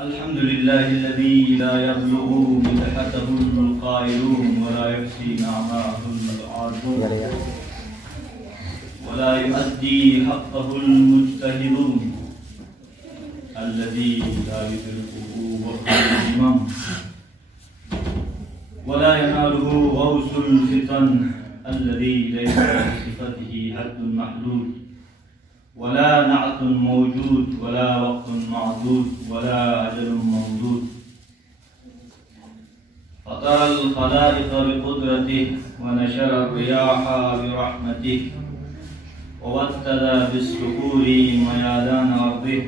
अल्हम्दुलिल्लाहिल्लज़ी ला यब्लुगु मिदहतहुल क़ाइलून व ला यहसी नअमाहुल आदून व ला युअद्दी हक़्क़हुल मुज्तहिदून अल्लज़ी ला युदरिकुहु वक़्तुल इमाम व ला यनालुहु ग़ौസുल फ़ितन अल्लज़ी लैसा लिसिफ़तिही हद्दुन महदूद वला नअतुन मौजूद वला वक़्तुन मअदूद वला अजलुन ममदूद फ़तरल ख़लाइक़ बिक़ुद्रतिही व नशर अर्रियाह बिरहमतिही व वत्तदा बिस्सुहूरि मयादान अर्दिही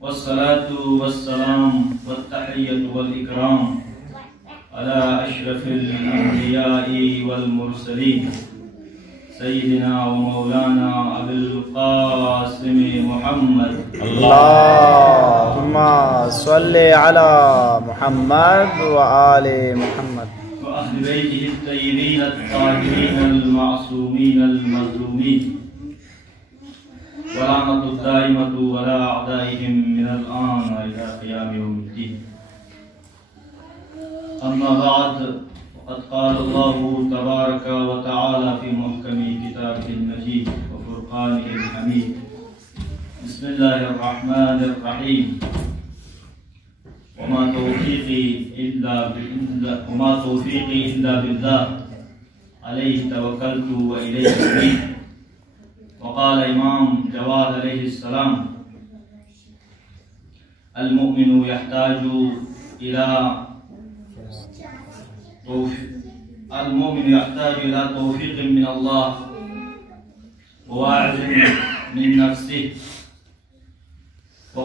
वस्सलातु वस्सलाम वत्तहिय्यतु वल इकराम अला अशरफिल अंबियाई वल मुरसलीन सय्यिदिना व मौलाना अबुल क़ासिम मुहम्मद अल्लाहुम्मा सल्लि अला मुहम्मद व आले मुहम्मद व अहलि बैतिहि अत्तय्यिबीन अत्ताहिरीन अल-मासूमीन अल-मज़लूमीन व लानतु दाइमतु अला अअदाइहिम मिनल आन इला क़ियाम यौमिद्दीन। अम्मा बाद फ़क़द क़ाल अल्लाहु तबारक व तआला फ़ी मुहकमि किताबिहिल मजीद व फ़ुरक़ानिहिल हमीद। बिस्मिल्लाहिर रहमानिर रहीम। वमा तौफ़ीक़ी इल्ला बिल्लाह अलैहि तवक्कलतु व इलैहि उनीब। वक़ाल इमाम जवाद अलैहिस्सलाम अल-मुअमिनु यहताजु इला तौफ़ीक़िन मिन अल्लाह व वा'ज़िन मिन नफ़्सिही व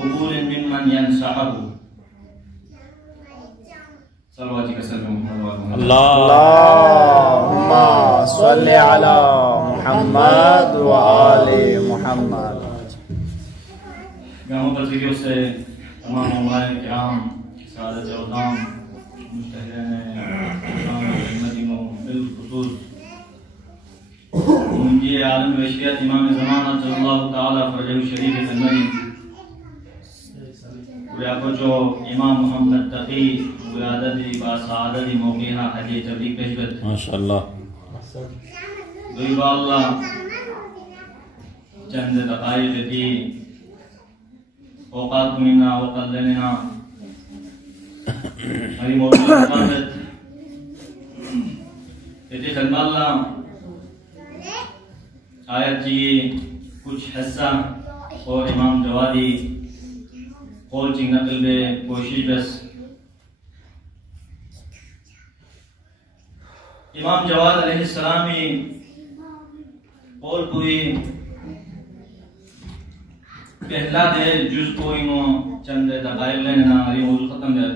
क़बूलिन मिम्मन यंसहहु। सल्लल्लाहु अल्लाहुम्मा सल्लि अला मुहम्मद व आले मुहम्मद। मैं मुतज़ियों से तमाम उलमाए किराम सादत औज़ाम बिलखुसूस मुंजी आलम वशियत इमाम ज़माना सल्लल्लाहु ताला फरजहु शरीफ तन्मरी आपको जो इमाम मोहम्मद तकी विलादती बासादती मौक़िहा हजी तबलीग पेशबत माशाअल्लाह दुइबाल्ला चंद दक़ाइक़ दी औक़ात मिन्ना व क़ल्लना हरी मौजूद इबादत इति खदमल्ला आयत जी कुछ हिस्सा और इमाम जवादी कौल चिंग नकल में कोशिश बस इमाम जवाद अलैहिस्सलाम की कौल पूरी पहला दे जुज को इनो चंद दक़ाइक़ लेना हरी मौजूद खत्म है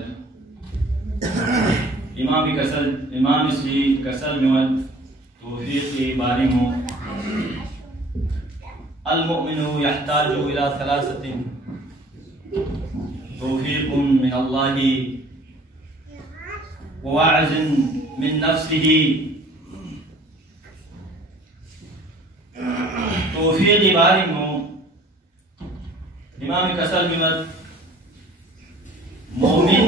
इमाम इसी कसल में तौफ़ीक़ की बारी में अल-मुअमिनु यहताजु इला सलासतिन तौफ़ीक़ुन मिन अल्लाहि व वा'ज़िन मिन नफ़्सिही। तौफ़ीक़ की बारी में इमाम कसल में मोमिन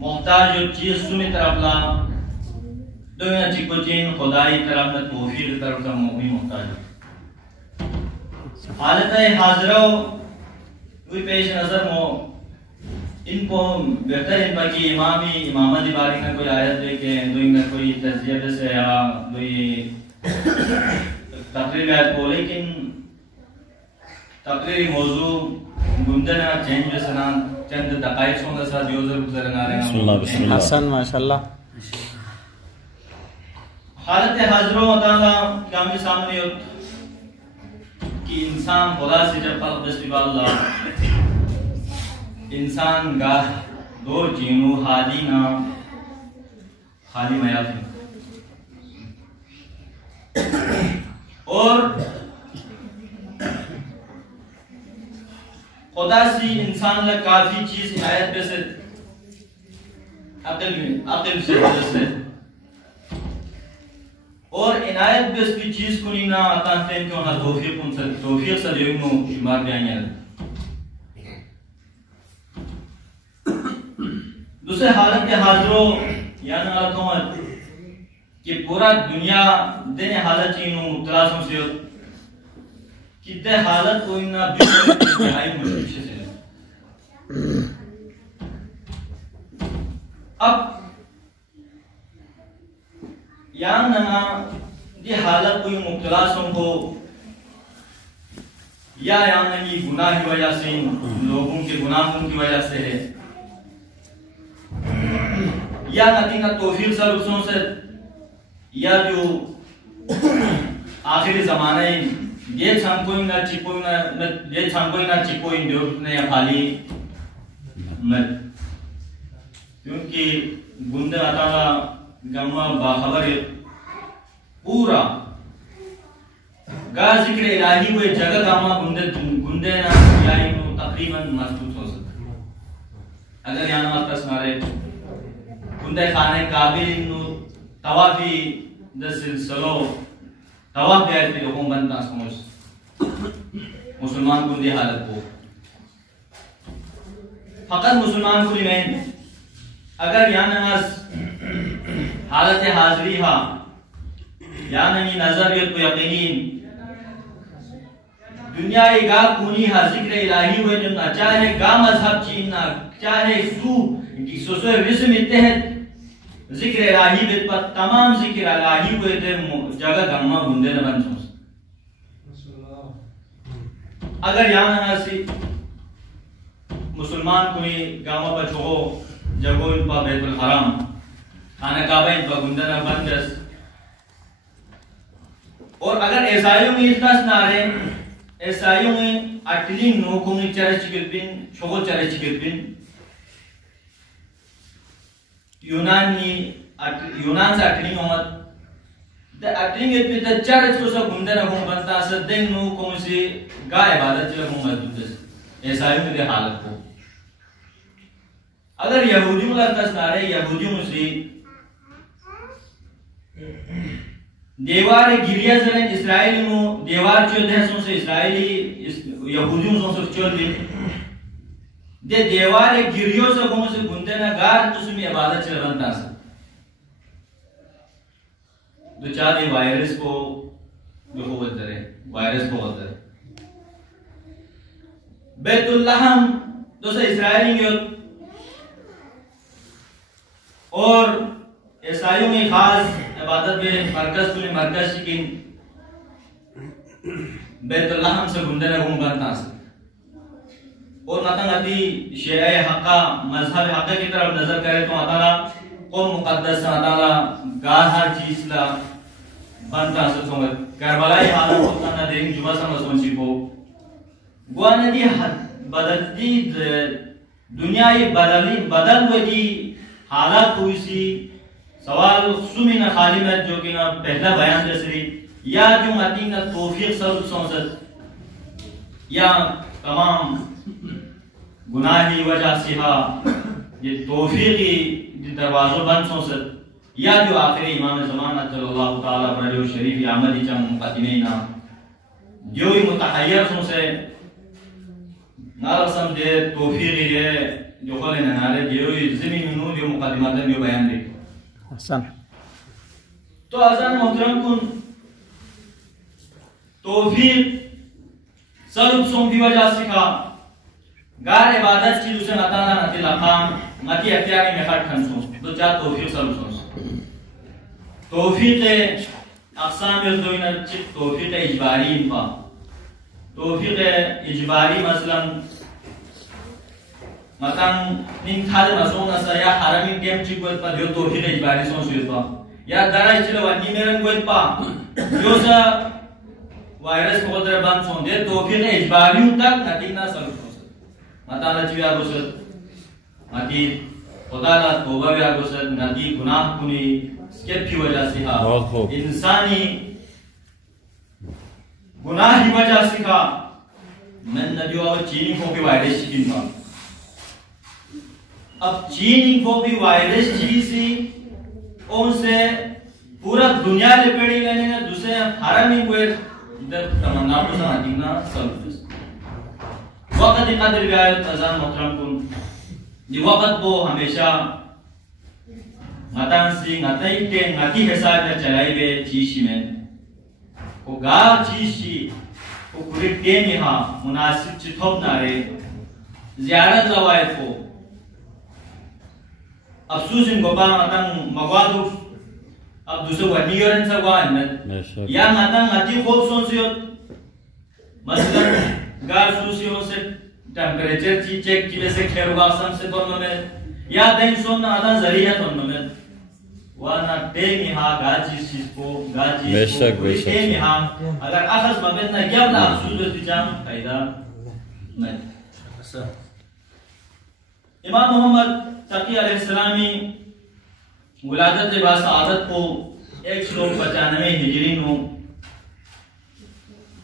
मोहताज और चीज सुनी तरफ ला दुनिया चिको चीन खुदाई तरफ में तौफीक तरफ का मोमिन मोहताज हालत हाज़िरा हुई पेश नजर मो इनको बेहतर इन पर की इमामत बारी में कोई आयत लेके दुई में कोई तज़किया से या दुई तकरीर आयत को लेकिन तकरीरी मौजू गुंजना चेंज सना चंद दक़ाइक़ के साथ योजर गुजरना रहे हैं हसन माशाअल्लाह। हालत हाज़िरों ताला कामिल सामने कि इंसान खुदा से जब खल्क़ बस्तिबाल्ला इंसान गाह दो जीनू हादी ना खाली मयाफी और खुदा से इंसान ला काफी चीज आयत पे से अक़ल से और इनायत भी उसकी चीज को नहीं ना आता है क्यों ना तौफीक से जो नो शुमार जाएंगे। दूसरे हालत के हाजरों यान आलतों कि पूरा दुनिया देने हालत चीनों मुब्तला समझे कि दे हालत को इन्ना बिल्कुल मुश्किल से अब यान ना ये हालत कोई मुब्तला को या यान की गुनाह की वजह से लोगों के गुनाहों की वजह से है या नतीना तौफीक सलूसों से या जो आखिरी जमाने ये छांकोई ना चिकोई ने खाली मत क्योंकि गुंदे आता गम्मा बाखबर पूरा गा जिक्र इलाही हुए जगह गामा गुंदे ना यानी तकरीबन मजबूत हो सकता अगर यहाँ मस्कस नारे गुंदे खाने काबिल तवाफी सिलसिलो तवाफ गैर पे लोगों बनता समझ मुसलमान गुंदे हालत को फकत मुसलमान को में अगर यहाँ नमाज हालत हाजरी हा या नहीं नजर को यकीन दुनिया गा कुनी हा जिक्र इलाही हुए न चाहे गा मजहब चीना चाहे सू सोशलिज्म इत्तेहद जिक्र इलाही बेत पर तमाम जिक्र इलाही हुए ते जगह गम्मा गुंदे न बन सोच अगर यहाँ नमाज़ी मुसलमान कुनी गामा पर छोड़ो जगो इन पर बैतुल हराम खाना काबा इन पर गुंदे न बन जस और अगर ईसाइयों में इतना नारे ईसाइयों में अटलिंग नोकों में चरच किल्पिन शोगो चरच किल्पिन यूनान से अटलिंग होमत द अटलिंग इतने द चरच को सब गुंडे ना हों बनता सदें नोकों से गाय इबादत चले हों मजबूत ईसाइयों में दे हालत को अगर यहूदियों लगता नारे यहूदियों से देवार गिरिया जरन इस्राएली नो देवार चोल देशों से इस्राएली यहूदियों से चोल दे देवार गिरियों से कौन से गुंडे ना गार उसमें इबादत चल बनता है तो चाहे वायरस को जो हो बदले वायरस को बदले बैतुल्लाहम दोस्तों इस्राएली के और ईसाइयों में खास इबादत में मरकज की बैतुल्लाहम से गुंडे न घूम करता और मतंगती शेय हक्का मजहब हक्का की तरफ नजर करे तो अताला कौन मुकद्दस अताला गार हर चीज ला बनता से तो करबलाई हालत होता ना देंग जुमा समझ को गुआने दी बदलती दुनिया ये बदल हुई हालात हुई सी सवाल सुमी न खाली में जो कि ना पहला बयान जैसे या जो मती ना तौफीक सब सोचत या तमाम गुनाह की वजह से हा ये तौफीक की दरवाज़ों बंद सोचत या जो आखिरी इमाम ज़माना सल्लल्लाहु ताला अलैहि शरीफ आमदी चम मुकद्दिमे ना जो ही मुतहय्यर सोचे नाल समझे तौफीक है जो खोले ना नारे जो ज़मीन नो जो मुकद्दिमात जो बयान दे तो आज़ान मोहतरम कुन तौफीक सलूब सोम की वजह से का गार इबादत की उसे नताना नतिल अकाम मती अख्तियारी में खट खंसो तो जा तौफीक सलूब सोम तौफीक अक़साम यज़दोइन चित तौफीक इजबारी इनफा तौफीक इजबारी मसलन मतंग निन खाद मसोना सा या हरामी गेम चिकोत पर जो तौफीक इजबारी सोच हुआ या दराज चलो वन्नी मेरन कोई पा जो सा वायरस को दर बंद सोन दे तौफीक इजबारी तक नतीना सलूब सोच मताला चिया बसत मती खुदा ला तौबा या बसत नदी गुनाह कुनी स्केप की वजह से हा इंसानी गुनाह की वजह से का मन नदियों और चीनी को भी वायरस चिकिन था अब चीनी को भी वायरस चीज सी उनसे पूरा दुनिया ले पेड़ी लेने ने दूसरे हरम ही कोई इधर तमन्ना को समझना सब वक्त कदर व्यायत अजान मोहतरम कुन ये वक्त वो हमेशा ngatan si ngatai ke ngati hesab na chalai be chishi men ko ga chishi ko kure ke ni ha munasib chithop na re ziyarat lawait ko afsus in gopal ngatan magwadu ab duse wadiyaran sa gwan ya ngatan ngati khob son siyot masalan ga susiyo se temperature chi check ki se kherwa sam se kon में या दिन सोना आधा जरिया तो में वाना tang यहाँ गाजी सिस्को गाजी बेशक टेंग यहाँ अगर आखिर में ना क्या बता सूरज दिजाम फायदा नहीं इमाम मोहम्मद तकी अलैहिस्सलामी विलादत लिबास आदत को 195 हिजरी नो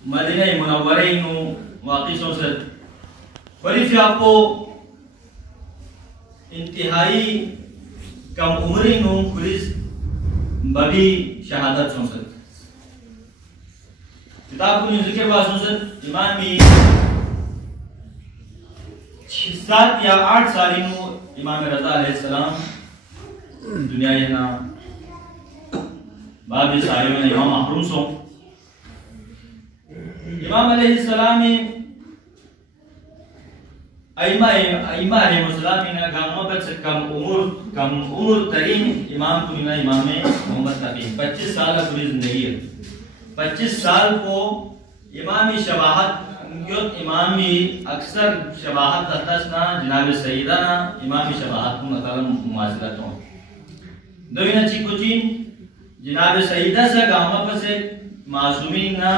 मदीना मुनव्वरे नो वाक़िसों से बड़ी फिर आपको इंतहाई कम उम्री नो खुरिस बड़ी शहादत संसद किताब को जिक्र हुआ संसद इमाम भी 7 या 8 साल नो इमाम रज़ा अलैहिस्सलाम दुनिया ये ना बाबी सायों ने इमाम महरूम सो इमाम अलैहिस्सलाम आइमा है मुसलमान ना गांव में से कम उम्र तरीन इमाम को ना इमाम मोहम्मद तकी 25 साल का पूरी जिंदगी है 25 साल को इमामी शबाहत यो इमामी अक्सर शबाहत तस्ना जनाब सईदा ना इमामी शबाहत को मतलब मुआसरा तो दोइना ची कुचिन जनाब सईदा से गांव में से मासूमीन ना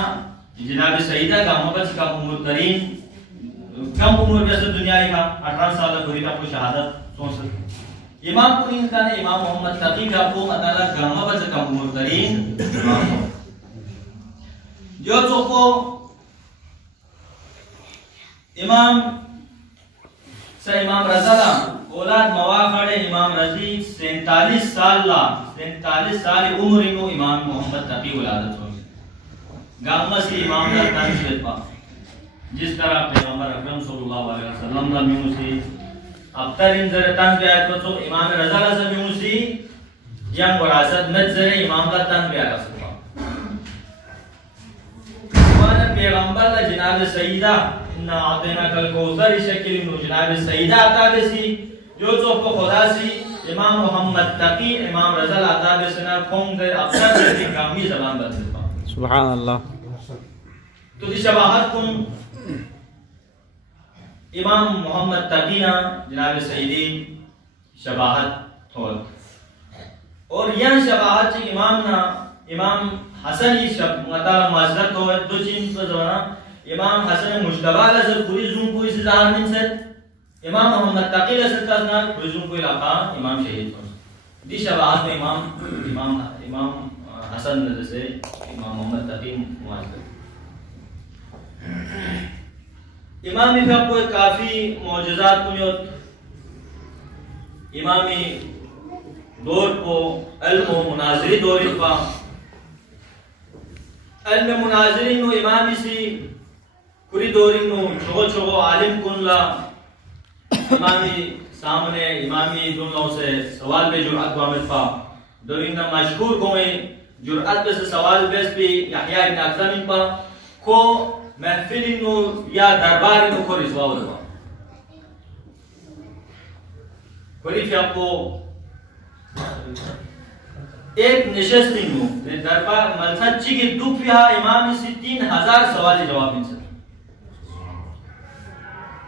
जनाब सईदा गांव में से कम उम्र तरीन कम उम्र में से दुनिया का 18 साल का बुरी को शहादत सोच इमाम को इनका ने इमाम मोहम्मद तकी का को अताला गामा बस कम उम्र तरीन इमाम जो तो को इमाम से इमाम रज़ा औलाद मवाखड़े इमाम रजी 47 साल उम्र नो इमाम मोहम्मद तकी विलादत हो गामा से इमाम का तंजील पा जिस तरह पैगंबर अकरम सल्लल्लाहु अलैहि वसल्लम ला म्यूसी अब तरीन जरे तन पे आयत तो इमाम रज़ा ला से म्यूसी यंग वरासत नज जरे इमाम ला तन पे आयत वाना पैगंबर ला जनाब सईदा इन्ना आतेना कल कौसर शक्ल नु जनाब सईदा अता बेसी जो तो को खुदा सी इमाम मोहम्मद तकी इमाम रज़ा ला अता बेसना कौन दे अक्सर से कामी जबान बदलता सुभान अल्लाह तो दी शबाहत कुम इमाम मोहम्मद तकीना जनाब सईदी शबाहत थोड़ और यह शबाहत ची इमाम ना इमाम हसन ही शब मता मजदत हो दो चीज पर जवाना इमाम हसन मुश्तबा लजर पूरी जूम को इस ज़ाहर में से इमाम मोहम्मद तकी लजर का ना पूरी जूम को इलाका इमाम शहीद हो दी शबाहत में इमाम हसन लजर से इमाम मोहम्मद तकी मजदत इमामी का कोई काफी मौजूदात कुनियत इमामी दौर को इल्म मुनाज़िरी दौर का इल्म मुनाज़िरी नो इमामी सी पूरी दौरी नो छोगो आलिम कुनला इमामी सामने इमामी दोनों से सवाल पे जुर्अत वामिल पा दोइंगा मशहूर कोई जुर्अत पे से सवाल बेस भी यहया इब्न अकरम पा को महफिली नो या दरबारी नो को रिजवा होगा कोई फिर आपको एक निशस्ती नो दरबार मलसच्ची की दुफिया इमाम से 3000 सवाल जवाब मिल सकते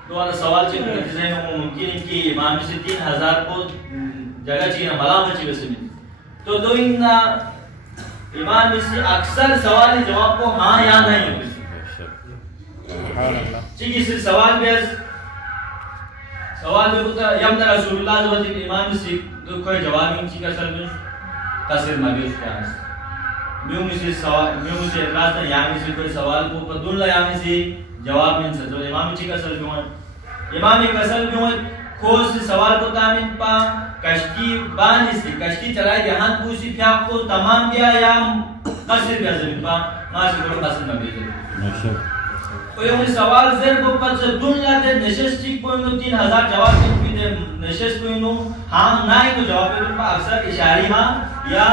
तो वाला सवाल चाहिए डिजाइन में मुमकिन है कि इमाम से 3000 को जगह चाहिए भला बची वैसे मिल तो दो इन इमाम से अक्सर सवाल जवाब को हाँ या नहीं चीज़ से सवाल बेस सवाल में होता यम ना रसूलुल्लाह जो इमाम से तो कोई जवाब नहीं चीज़ का सर में तस्वीर मौजूद क्या है म्यूं से सवाल म्यूं से रास्ता यामी से कोई सवाल को पदुल्ला यामी से जवाब नहीं सकते तो इमाम चीज़ का सर में इमाम एक असल में खोज से सवाल को तामिन पा कश्ती बानी से कश्ती चलाए जहां पूसी फ्या को तमाम दिया या कसर भी जमीन पा मां से बड़ा कसर न भेजे तो ये सवाल जर को पच दुनिया दे नशस्ती को 3000 जवाब भी दे नशस्त को नो हां नाय को जवाब पे अक्सर इशारे हां या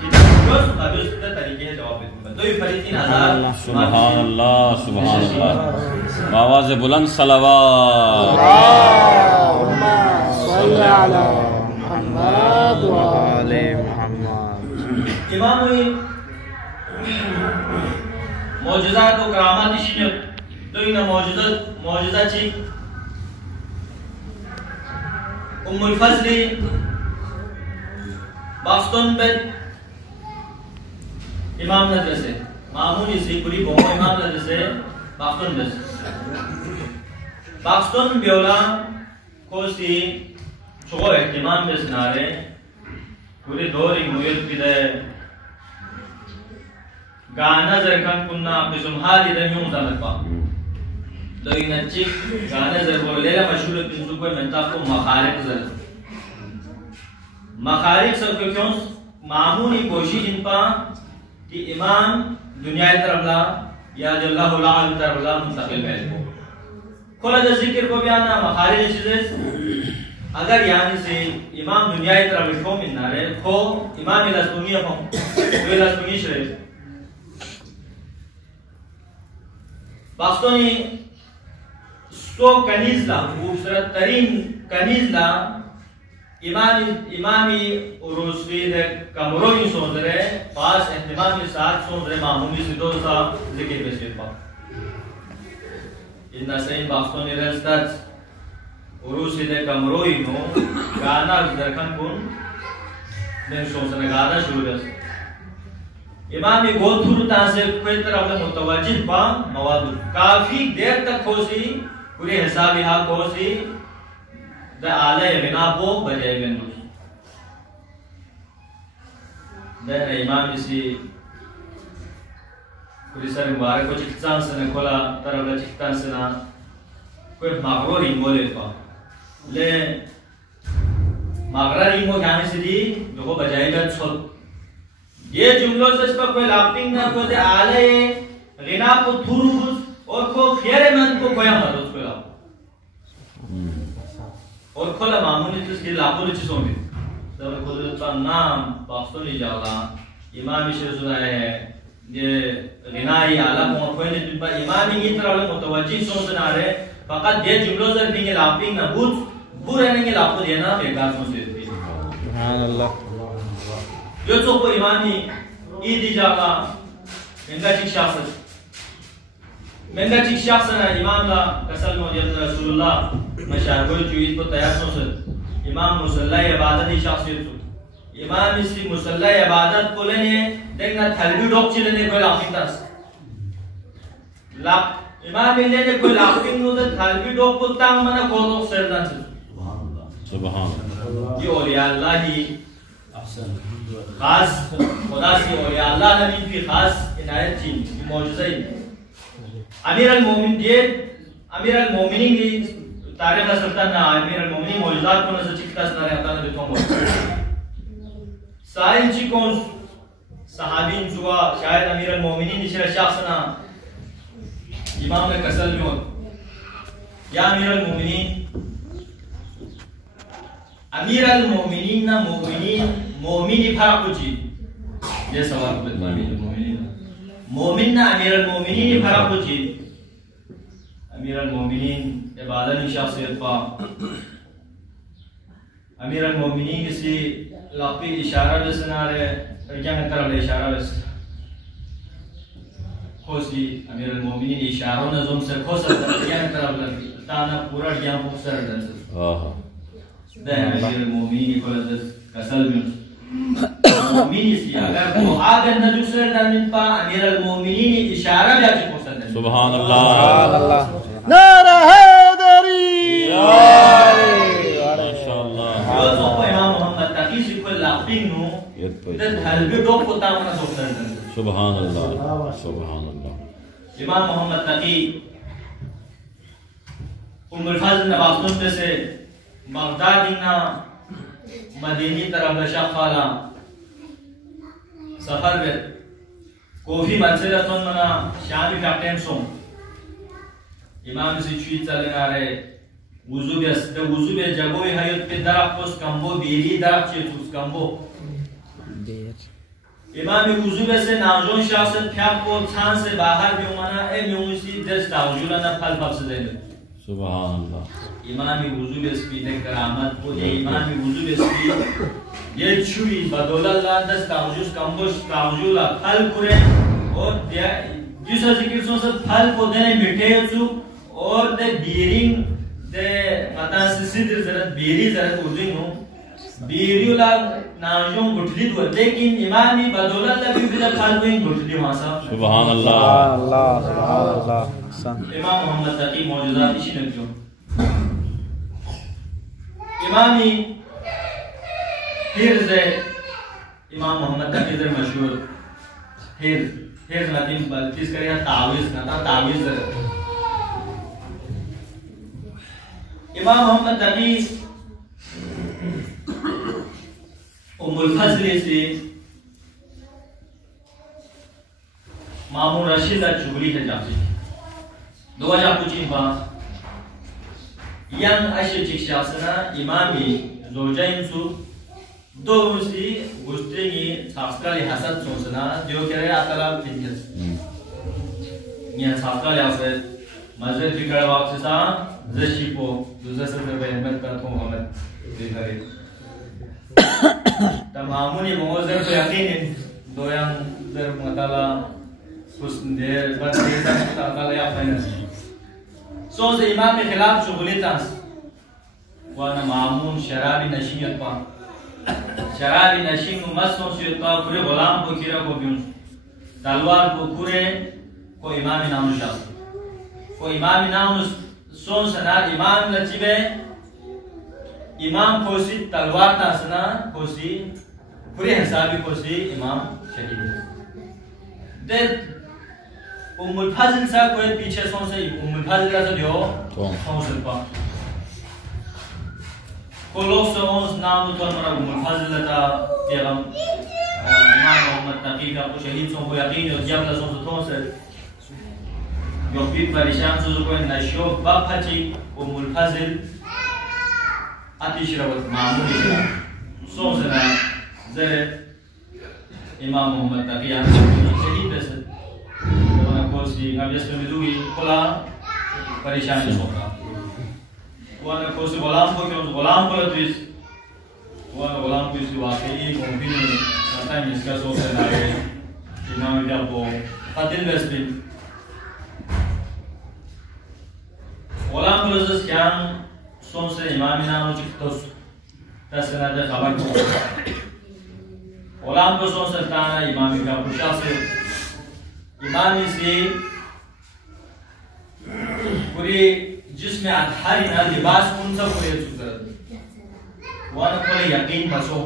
किताब अभी उसके तरीके जवाब दूंगा दो ही फरी 3000 सुभान अल्लाह आवाज बुलंद सलावत अल्लाहुम्मा सल्ली अला मुहम्मद व आले मुहम्मद। इमाम मौजूदात व करामात शिन दो इन मौजूदा ची उम्मुल फजली बास्टन बेद इमाम मदरसे मामूली से पूरी बोमो इमाम मदरसे बास्टन ब्योला कोसी चो एहतमाम बेस नारे पूरी दौरी मुयत बिदे गाना जरकन कुन्ना बिजुमहाली दन्यों जानपा तो इन अच्छी गाना जर बोलेला मशहूर बिंदु को मनता को मखारिक सब क्यों मामूली कोशिश इन पा कि इमाम दुनिया तरफला या जल्लाहु लाल तरफला मुंतकिल है खोला जो जिक्र को बयाना मखारिज चीजें अगर यानी से इमाम दुनिया तरफ को मिलना रे खो इमाम लस्तुनिया को वे लस्तुनी शरे वास्तवनी सो कनीज़ला खूबसूरत तरीन कनीज़ला इमामी उरूसी दे कमरों ही सोच रहे पास एहतमाम के साथ सोच रहे मामूली से दो सा जिक्र में सिर्फ इतना सही बास्तों ने रस्तात उरूसी दे कमरों ही नो गाना दरकन कुन ने सोचने गाना शुरू कर इमामी गोथुर तासे कोई तरह से मुतवज्जिह पा मवाद काफी देर तक खोसी पूरे हिसाब यहाँ खोसी द आले बिना को बजाय बिनु द इमाम इसी पूरी सर मुबारक को चित्तान से न खोला तरफ ला चित्तान से ना कोई मागरोरी बोले पा ले मागरोरी मो जाने से दी जो को बजाएगा छोड़ ये जुमलों से इस पर कोई लापिंग ना को दे आले गिना को थुरुस और को खेरे मन को कोया मत उसको लाओ और खोला मामूली तो इसके लाखों चीजों में जब खुद का नाम वास्तव नहीं जाला इमाम इसे सुनाए है ये गिनाई आला को कोई नहीं तुम पर इमाम ही तरह वाले मुतवज्जिह सोचना रहे फकत ये जुमलों से भी लापिंग ना बुरे नहीं लाखों देना बेकार सोचते थे सुभान अल्लाह जो तो को इमामी ईदी जाला मेंगा चिक शख्स ना इमाम ला कसल मौजूद रसूलुल्लाह मशागुल चुईद को तैयार सोच इमाम मुसल्ला इबादत ही शख्सियत इमाम इसी मुसल्ला इबादत को लेने देखना थलबी डॉक चिलने कोई लाफिंगतास लाफ इमाम लेने कोई लाफिंग नो तो थलबी डॉक को तांग मना को तो सरदान सुभान अल्लाह ये औलिया अल्लाह ही खास खुदा से औलिया अल्लाह नबी की खास इनायत थी मौजूदा अमीर अल मोमिनीन की तारीख सुल्तान ना अमीर अल मोमिनीन मौजूदात को नजर चिकतास ना रहता ना देखो साइन चिकोन सहाबीन जुआ शायद अमीर अल मोमिनीन इशरा शख्स ना इमाम ने कसल में या अमीर अल मोमिनीन ना मोमिनी फर्क कुछ ये सवाल मोमिन ना अमीर अल मोमिनीन फर्क कुछ अमीर अल मोमिनीन इबादत की शख्सियत पा अमीर अल मोमिनीन किसी लाफी इशारा बसना रे क्या में तरफ इशारा बस खोसी अमीर अल मोमिनीन इशारों ने जोम से खोसा क्या में तरफ लगी ताना पूरा ज्ञान को सर दे दे अमीर अल मोमिनीन को कसल में मोमिनी सी अगर वो आगे न दूसरे दानिन पा अमीर अल मोमिनीन इशारा भी आके खोसा दे सुभान अल्लाह नारा हैदरी माशाअल्लाह जो तो इमाम मोहम्मद तकी से कोई लाफिंग नो दे हलबी डॉक को तामना सोचते हैं सुभान अल्लाह इमाम मोहम्मद तकी उम्र फजल नवाजुद्दीन से बगदाद ना मदीनी तरफ लशफ़ाला सफर में कोफी मंजिल अपन मना शामी कैप्टन सो इमाम से चीज चलना रहे वुजू बे जगो हयत पे दरख पोस कंबो बेरी दरख चे उस कंबो इमाम वुजू बे से नाजोन शासन फ्याक को छान से बाहर भी मना ए म्यूसी दस ताजुला ना फल बख्श देने सुभान अल्लाह इमाम वुजू बे स्पीड करामत को ये इमाम वुजू बे स्पीड ये छुई बदौलत ला दस ताजुस कंबो ताजुला फल कुरे और जिस जिक्र से फल को देने मिटे चु और दे बीरिंग दे मता से सिद्र जरत बीरी जरत उर्दिंग हो बीरियोला नाजों गुठली दो लेकिन इमामी बदौलत लगी बिला फल को इन गुठली वहां सा सुभान अल्लाह अल्लाह सुभान अल्लाह इमाम मोहम्मद तकी मौजूदा इसी ने क्यों इमामी हिर्ज इमाम मोहम्मद तकी जर मशहूर हिर्ज नदीम बल्किस करे तावीज ना तावीज इमाम मोहम्मद तकी उम्मुल फज़ल से मामून रशीद चुगली है जाती दो हजार कुछ बा यंग अशे चिक्शासना इमामी जोजाइन सु दो उसी गुस्तेगी सास्काली हसद सोचना जो कह रहे आतला फिजियस ये सास्काली हसद मज़े फिकर वापस सा ज़शीपो दूसरे से बेहमत का तो हमें दिखाए तमामुनी मौज़र पे यकीन दो यंग जर मतला कुछ देर बाद देर तक ताला या फाइनल सोच इमाम के खिलाफ चुगलीतास वाना मामून शराबी नशीयत पा शराबी नशीन मस्त सोचियत पा पूरे गुलाम को किरा को बियूं तलवार को पूरे को इमाम नामुशास को इमाम नामुश सोच सना इमाम लचिबे इमाम कोसी तलवार तासना कोसी पूरे हिसाबी कोसी इमाम शहीद दे उम्मुल फज़ल सा कोई पीछे सोचे उम्मुल फज़ल का जो सोच पा को लोग सोच नाम तो हमारा उम्मुल फज़ल था पेगम इमाम मोहम्मद तकी का को शहीद सो को यकीन और जब ला सोच तो से जो भी परेशान सो कोई नशो बाफची उम्मुल फज़ल अतिशरवत मामूली सोच ना जरे इमाम मोहम्मद तकी शहीद बस कोसी ngabias pemidui kola परेशानी सोता वाना कोसी गुलाम को क्यों गुलाम को तुझ वाना गुलाम को इस वाकई कौन-सी आता है इसका सोच है ना ये इमाम क्या वो फातिल बेस्टिन गुलाम को जैसे क्या सोच से इमाम ना मुझे तो तस्वीर ना खबर गुलाम को सोच सकता है इमाम का पुशाक से इमामी से पूरी जिसमें आधारी ना लिबास कौन सा पूरे चुकर वाना कोई यकीन बसो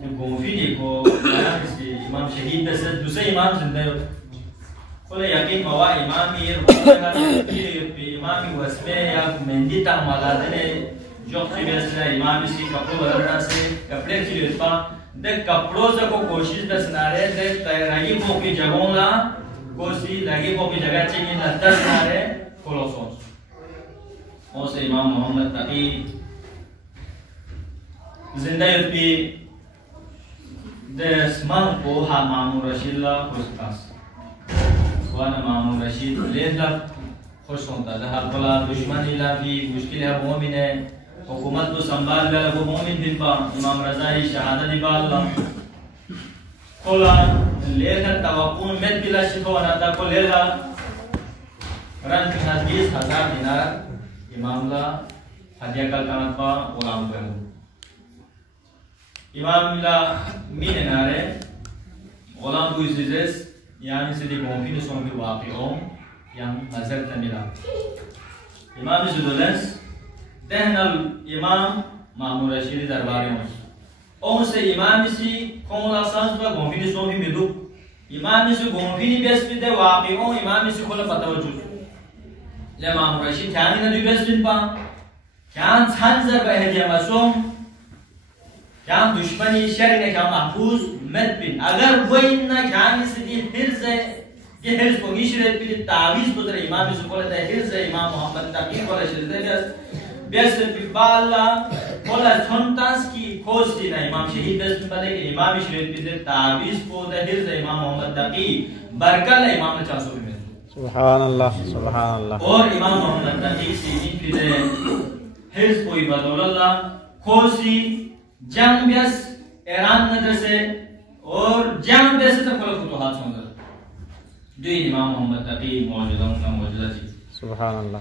जो गोफी देखो इमामी इमाम शहीद से दूसरे इमाम जिंदा हो कोई यकीन मवा इमामी ये इमामी वस्मे या मेहंदी तक माला देने जो कि वैसे इमामी से कपड़ों बदलना से कपड़े की लेता देख कपड़ों से को कोशिश दस नारे देख लगी को की जगहों ला कोसी लगी को की जगह चाहिए ना दस नारे कोलोसोस और इमाम मोहम्मद तकी जिंदगी पे दस मान को हा मामून रशीद ला खुशकास वाना मामून रशीद लेला खुश होता है हर बला दुश्मनी ला भी मुश्किल है मोमिन है हुकूमत को संभाल गया वो मोमिन दिन पा इमाम रज़ा ही शहादत निकाल ला कोला लेकर तवक्कुन में बिला शिको अनाता को लेला रन के 20,000 दिनार इमाम ला हदिया कल कानत पा गुलाम करो इमाम ला मीन नारे गुलाम को इज़ेस यानी सिद्दीक़ मोफी ने सोम के वाक़ई हो yang nazar tamila imam Zudolas Dehnal imam Mahmud Rashid darbariyon on se imam si kola sans ba gonfini somi medu imam si gonfini bespi de waqi on imam si kola patawju le Mahmud Rashid thani na du besbin pa kyan sanza ba hediya masom क्या दुश्मनी sir ने क्या महफूज मत बिन अगर वही ना क्या इसकी हिर्ज है ये हिर्ज को मिश्रित भी तावीज गुजरे इमाम से बोले थे हिर्ज इमाम मोहम्मद तकी बोले शरीर बेस बिबाला बोला थंतास की खोज की ना इमाम शहीद बेस बोले कि इमाम शरीफ भी तावीज को द हिर्ज इमाम मोहम्मद तकी बरकत इमाम ने 400 में सुभान अल्लाह और इमाम मोहम्मद तकी सी भी हिर्ज को इबादुल्लाह खोजी जंग बेस ईरान नजर से और जंग बेस से फल फुतूहात होंगे जो इमाम मोहम्मद तकी मौजूदा थी सुभान अल्लाह।